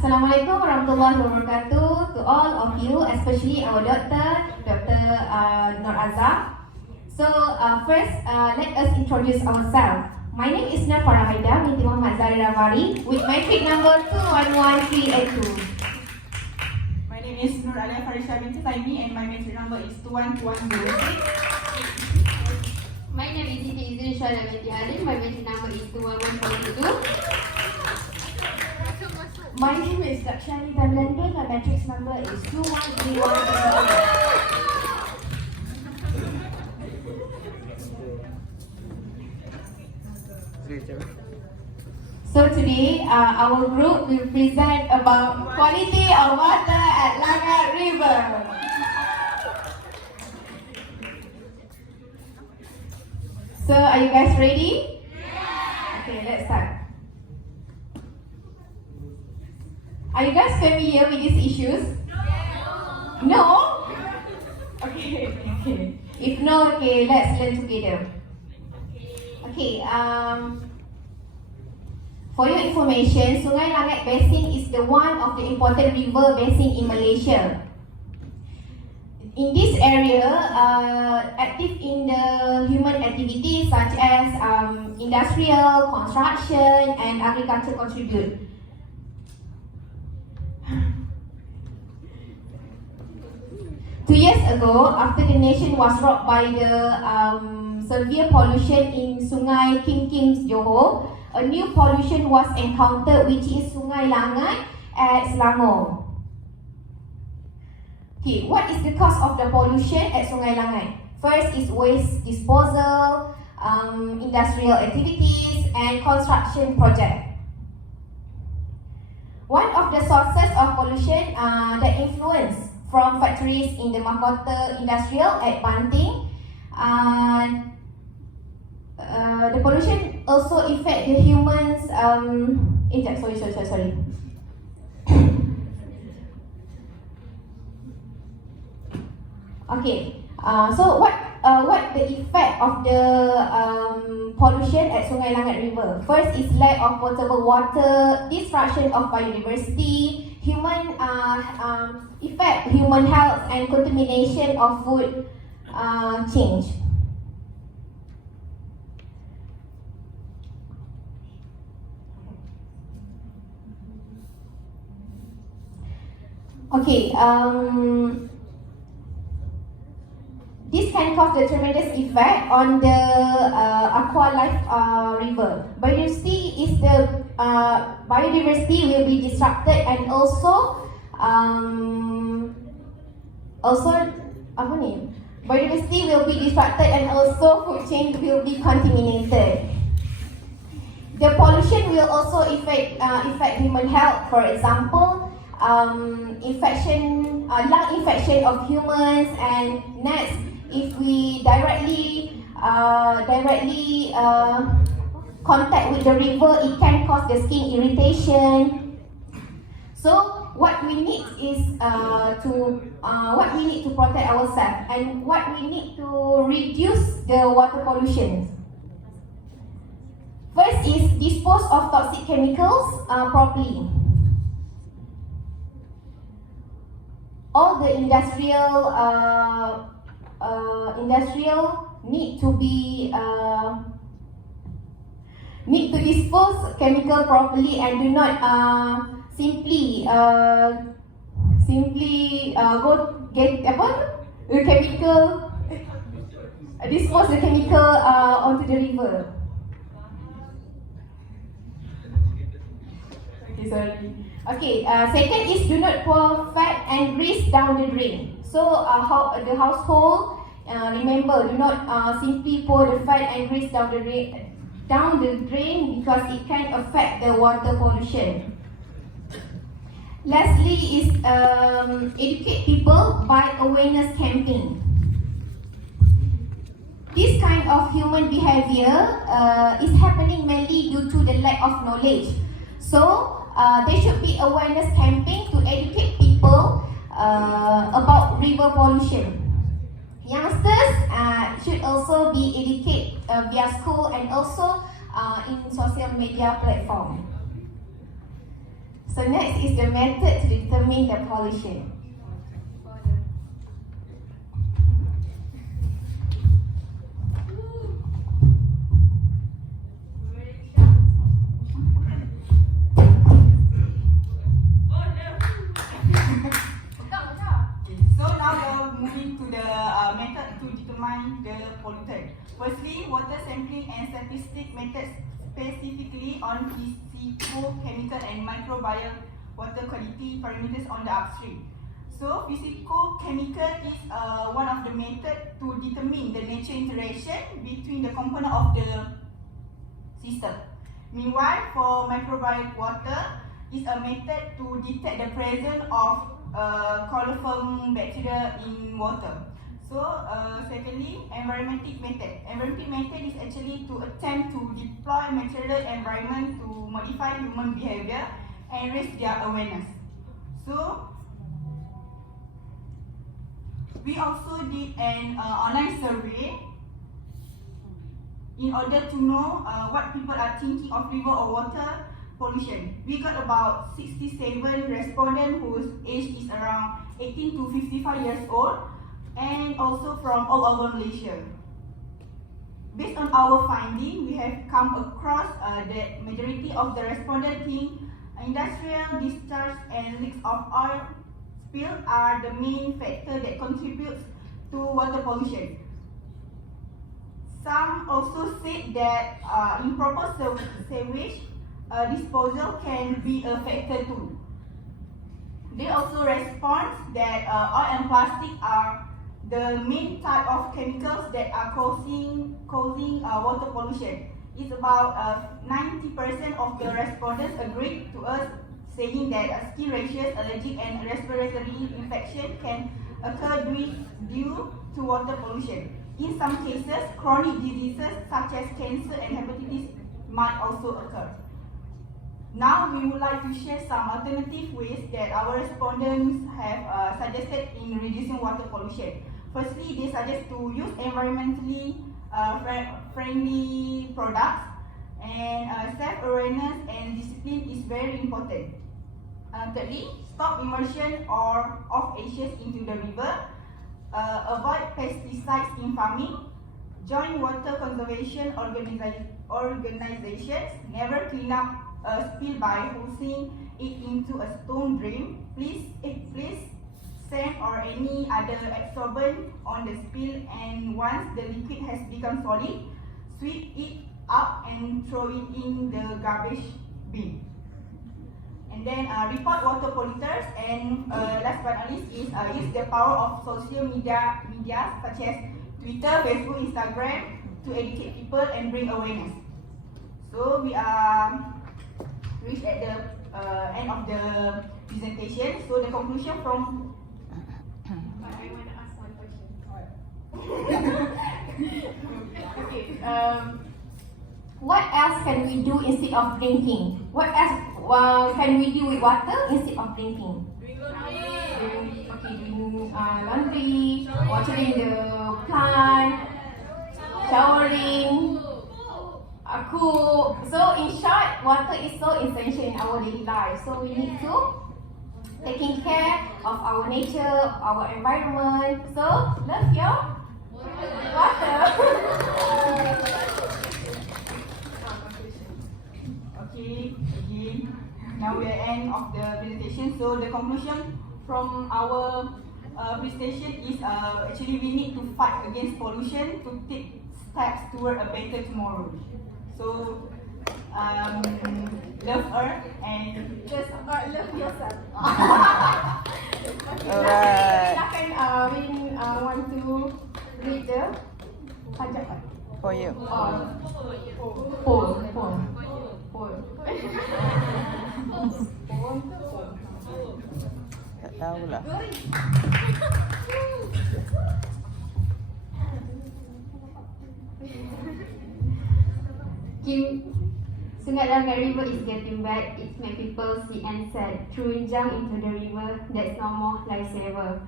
Assalamualaikum warahmatullahi wabarakatuh to all of you, especially our Dr. Nur Azhar. So first, let us introduce ourselves. My name is Nur Farahida binti Muhammad Zahira Vari with matric number 211382. My name is Nur Alia Farisha binti Taimi and my matric number is 21206. My name is Siti Izrin Syara binti Halim. My matric number is 21422. My name is Dakshani Tamlendon. My matrix number is 2131. So today, our group will present about quality of water at Langat River. So, are you guys ready? Okay, let's start. Are you guys familiar with these issues? No? Okay. If no, okay, let's learn together. Okay, for your information, Sungai Langat Basin is the one of the important river basin in Malaysia. In this area, active in the human activities such as industrial, construction, and agriculture contribute. 2 years ago, after the nation was rocked by the severe pollution in Sungai King Johor, a new pollution was encountered, which is Sungai Langat at Selangor. Okay, what is the cause of the pollution at Sungai Langat? First is waste disposal, industrial activities, and construction project. One of the sources of pollution that influence from factories in the Mahkota Industrial at Banting. The pollution also affect the humans. Sorry. Okay. So what the effect of the pollution at Sungai Langat River? First is lack of potable water, destruction of biodiversity, human health, and contamination of food change. Okay, this can cause a tremendous effect on the aqua life river. Biodiversity will be disrupted, and also biodiversity will be disrupted, and also food chain will be contaminated. The pollution will also affect human health. For example, lung infection of humans, and next, if we directly contact with the river, it can cause the skin irritation. So what we need is to protect ourselves, and what we need to reduce the water pollution. First is dispose of toxic chemicals properly. All the industrial need to dispose chemical properly, and do not simply go get the chemical, dispose the chemical onto the river. Okay, sorry. Okay, second is do not pour fat and grease down the drain. So the household, remember, do not simply pour the fat and grease down the drain, because it can affect the water pollution. Lastly is educate people by awareness campaign. This kind of human behavior is happening mainly due to the lack of knowledge. So there should be awareness campaign to educate people about river pollution. Youngsters should also be educated via school and also in social media platform. So next is the method to determine the pollution. So now we are moving to the method to determine the pollutant. Firstly, water sampling and statistic methods specifically on physicochemical and microbial water quality parameters on the upstream. So physicochemical is one of the methods to determine the nature interaction between the component of the system. Meanwhile, for microbial water is a method to detect the presence of coliform bacteria in water. So secondly, environmental method. Environmental method is actually to attempt to deploy material environment to modify human behavior and raise their awareness. So we also did an online survey in order to know what people are thinking of river or water pollution. We got about 67 respondents whose age is around 18 to 55 years old, and also from all over Malaysia. Based on our finding, we have come across that majority of the respondents think industrial discharge and leaks of oil spill are the main factor that contributes to water pollution. Some also said that improper sewage disposal can be a factor too. They also respond that oil and plastic are the main type of chemicals that are causing water pollution. It's about 90% of the respondents agreed to us, saying that skin rashes, allergic and respiratory infection can occur due to water pollution. In some cases, chronic diseases such as cancer and hepatitis might also occur. Now we would like to share some alternative ways that our respondents have suggested in reducing water pollution. Firstly, they suggest to use environmentally friendly products, and self-awareness and discipline is very important. Thirdly, stop immersion of ashes into the river, avoid pesticides in farming, join water conservation organizations, never clean up a spill by hosing it into a stone drain. Please sand or any other absorbent on the spill, and once the liquid has become solid, sweep it up and throw it in the garbage bin. And then report water polluters, and last but not least is use the power of social media such as Twitter, Facebook, Instagram to educate people and bring awareness. So we are reached at the end of the presentation. So the conclusion from I want to ask one question. Okay. What else can we do instead of drinking? What else can we do with water instead of drinking? Doing laundry, watering the plant, showering, cook. So in short, water is so essential in our daily life. So we need to taking care of our nature, our environment. So love your water. Okay, again, now we are end of the presentation. So the conclusion from our presentation is actually we need to fight against pollution to take steps toward a better tomorrow. So love Earth and Just love yourself. Alright. Silakan want to read the hajat. For you. Poll. Tak tahulah. Sungai Langgar River is getting bad. It makes people sick and sad. Throwing junk into the river, that's no more lifesaver.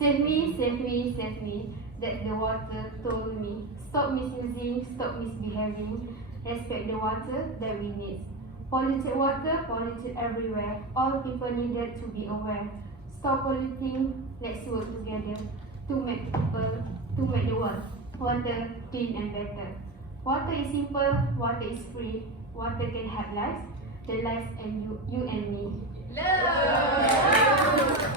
Save me, save me, save me. That the water told me. Stop misusing, stop misbehaving. Respect the water that we need. Polluted water, polluted everywhere. All people needed to be aware. Stop polluting, let's work together to make the world water clean and better. Water is simple, water is free, water can have lives, the lives and you and me. Love.